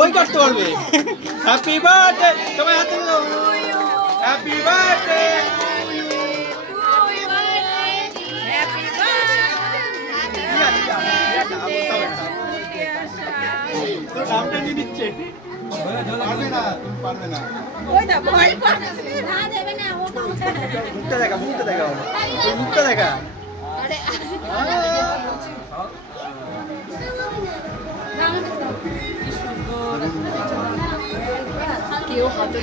ওই কাটতে পারবে। হ্যাপি বার্থডে তোমার হাতে দাও। হ্যাপি বার্থডে তো নামটা নিয়ে নিচ্ছে। পারবে না, তুমি পারবে না। ওই না ভয় পাচ্ছে না দেবে না ও মুখটা দেখা, মুখটা দেখা, ওই মুখটা দেখা। আরে কেউ হাতে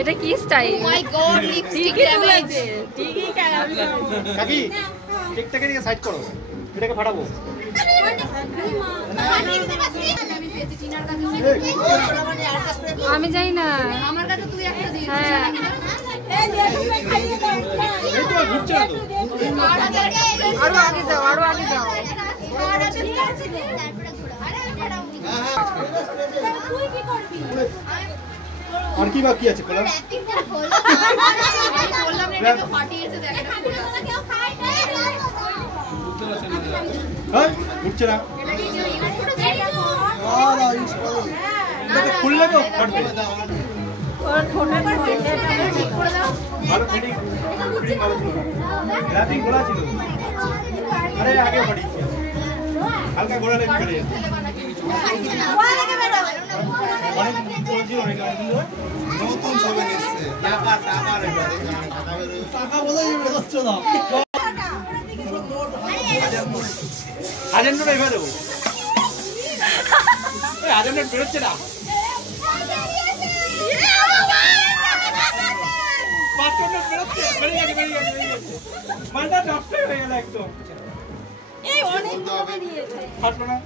এটা কি স্টাইল? মাই গড লিপস্টিক ড্যামেজ ঠিকই কাকি কেকটাকে নিয়ে সাইড করো, এটাকে ফাটাবো। আমি জানি না, আমার কাছে তুই একটা দিস। হ্যাঁ এই তো ঘুরছে না তো। আরো আগে যাও, আরো আগে যাও। আর কি বাকি আছে খোলা? বললাম না এটা ফাটিয়েছে দেখ এটা খোলা। হ্যাঁ ঘুরছে না। এটা খুললে তো ফাটবে। ভালো ফিটিং, ফিটিং ভালো ছিল। র্যাপিং খোলা ছিল। আরে আগে ফাটিয়েছি। হালকা ঘোরালে ফেলে যেত। নতুন ছবি নিচ্ছে। টাকা বলেই বেরোচ্ছে না। হাজার নোট এভাবে দেবো। হাজার নোট বেরোচ্ছে না। 500 নোট বেরোচ্ছে। বেরিয়ে গেছে। মালটা নষ্ট হয়ে গেল একদম। এই অনেক দিয়েছে ফাটলো না।